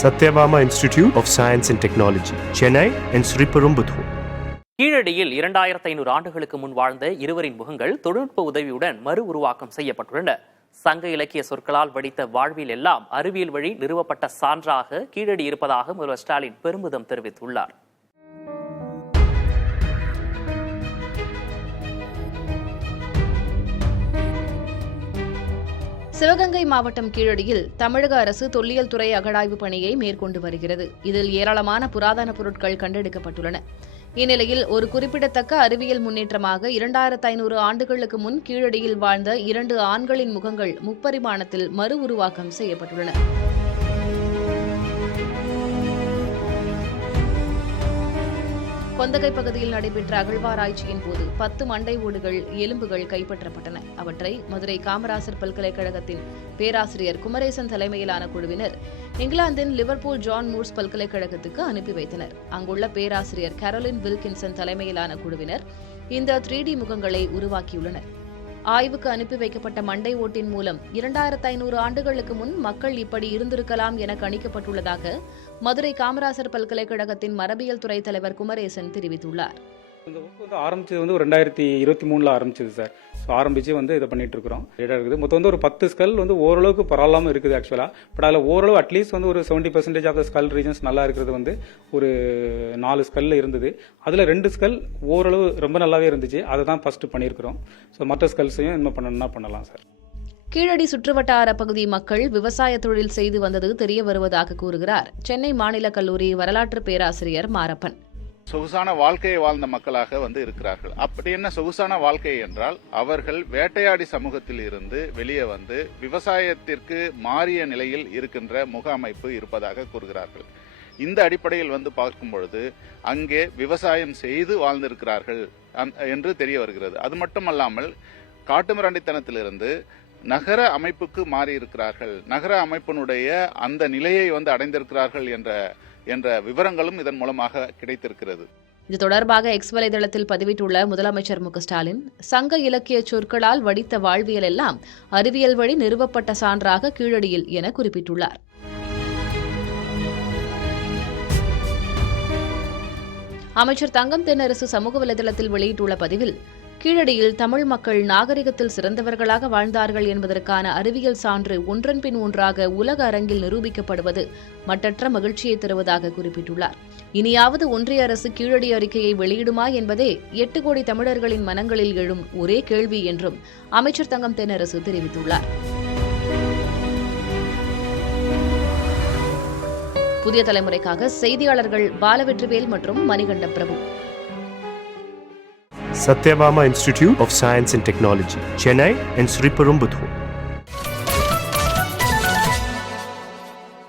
Satyabama Institute of Science and Technology, Chennai and Sriperumbudur. கீழடியில் 2500 ஆண்டுகளுக்கு முன் வாழ்ந்த இருவரின் முகங்கள் தொழில்நுட்ப உதவியுடன் மறு உருவாக்கம் செய்யப்பட்டுள்ளன. சங்க இலக்கிய சொற்களால் வடித்த வாழ்வில் எல்லாம் அறிவியல் வழி நிறுவப்பட்ட சான்றாக கீழடி இருப்பதாக முதல்வர் ஸ்டாலின் பெருமிதம் தெரிவித்துள்ளார். சிவகங்கை மாவட்டம் கீழடியில் தமிழக அரசு தொல்லியல் துறை அகழாய்வு பணியை மேற்கொண்டு வருகிறது. இதில் ஏராளமான புராதன பொருட்கள் கண்டெடுக்கப்பட்டுள்ளன. இந்நிலையில் ஒரு குறிப்பிடத்தக்க அறிவியல் முன்னேற்றமாக 2500 ஆண்டுகளுக்கு முன் கீழடியில் வாழ்ந்த 2 ஆண்களின் முகங்கள் முப்பரிமாணத்தில் மறு உருவாக்கம் செய்யப்பட்டுள்ளன. கொந்தகை பகுதியில் நடைபெற்ற அகழ்வாராய்ச்சியின் போது 10 மண்டை ஓடுகள், எலும்புகள் கைப்பற்றப்பட்டன. அவற்றை மதுரை காமராசர் பல்கலைக்கழகத்தின் பேராசிரியர் குமரேசன் தலைமையிலான குழுவினர் இங்கிலாந்தின் லிவர்பூல் ஜான் மூர்ஸ் பல்கலைக்கழகத்துக்கு அனுப்பி வைத்தனர். அங்குள்ள பேராசிரியர் கேரோலின் வில்கின்சன் தலைமையிலான குழுவினர் இந்த 3D முகங்களை உருவாக்கியுள்ளனர். ஆய்வுக்கு அனுப்பி வைக்கப்பட்ட மண்டை ஓட்டின் மூலம் 2500 ஆண்டுகளுக்கு முன் மக்கள் இப்படி இருந்திருக்கலாம் என கணிக்கப்பட்டுள்ளதாக மதுரை காமராசர் பல்கலைக்கழகத்தின் மரபியல் துறை தலைவர் குமரேசன் தெரிவித்துள்ளார். இந்த ஒர்க் ஆரம்பிச்சது ஒரு 2023 ஆரம்பிச்சது சார். ஸோ ஆரம்பிச்சு இதை பண்ணிட்டு இருக்கிறோம். இருக்குது மொத்தம் ஒரு 10 ஸ்கல் ஓரளவுக்கு பரவாயில்லாமல் இருக்குது ஆக்சுவலாக. பட் அதில் ஓரளவு அட்லீஸ்ட் ஒரு 70% ஆஃப் த ஸ்கல் ரீஜன்ஸ் நல்லா இருக்கிறது ஒரு 4 ஸ்கல் இருந்தது. அதில் 2 ஸ்கல் ஓரளவு ரொம்ப நல்லாவே இருந்துச்சு. அதை தான் ஃபர்ஸ்ட் பண்ணியிருக்கிறோம். ஸோ மற்ற ஸ்கல்ஸையும் இன்னும் பண்ணணும்னா பண்ணலாம் சார். கீழடி சுற்றுவட்டார பகுதி மக்கள் விவசாய தொழில் செய்து வந்தது தெரிய வருவதாக கூறுகிறார் சென்னை மாநில கல்லூரி வரலாற்று பேராசிரியர் மாரப்பன். சொகுசான வாழ்க்கையை வாழ்ந்த மக்களாக இருக்கிறார்கள். அப்படி என்ன சொகுசான வாழ்க்கை என்றால், அவர்கள் வேட்டையாடி சமூகத்தில் இருந்து வெளியே வந்து விவசாயத்திற்கு மாறிய நிலையில் இருக்கின்ற முக அமைப்பு இருப்பதாக கூறுகிறார்கள். இந்த அடிப்படையில் பார்க்கும் பொழுது அங்கே விவசாயம் செய்து வாழ்ந்திருக்கிறார்கள் என்று தெரிய வருகிறது. அது மட்டுமல்லாமல் காட்டுமிராண்டித்தனத்திலிருந்து நகர அமைப்புக்கு மாறி இருக்கிறார்கள், நகர அமைப்பினுடைய அந்த நிலையை அடைந்திருக்கிறார்கள் என்ற விவரங்களும் இதன் மூலமாக கிடைத்திருக்கிறது. இது தொடர்பாக எக்ஸ் வலைதளத்தில் பதிவிட்டுள்ள முதலமைச்சர் மு க ஸ்டாலின், சங்க இலக்கிய சொற்களால் வடித்த வாழ்வியல் எல்லாம் அறிவியல் வழி நிறுவப்பட்ட சான்றாக கீழடியில் என குறிப்பிட்டுள்ளார். அமைச்சர் தங்கம் தென்னரசு சமூக வலைதளத்தில் வெளியிட்டுள்ள பதிவில், கீழடியில் தமிழ் மக்கள் நாகரிகத்தில் சிறந்தவர்களாக வாழ்ந்தார்கள் என்பதற்கான அறிவியல் சான்று ஒன்றன் பின் ஒன்றாக உலக அரங்கில் நிரூபிக்கப்படுவது மட்டற்ற மகிழ்ச்சியை தருவதாக குறிப்பிட்டுள்ளார். இனியாவது ஒன்றிய அரசு கீழடி அறிக்கையை வெளியிடுமா என்பதே 8 கோடி தமிழர்களின் மனங்களில் எழும் ஒரே கேள்வி என்றும் அமைச்சர் தங்கம் தென்னரசு தெரிவித்துள்ளார். புதிய தலைமுறைக்காக செய்தியாளர்கள் பாலவெற்றிவேல் மற்றும் மணிகண்ட பிரபு. Satyabama Institute of Science and Technology, Chennai and Sriperumbudur.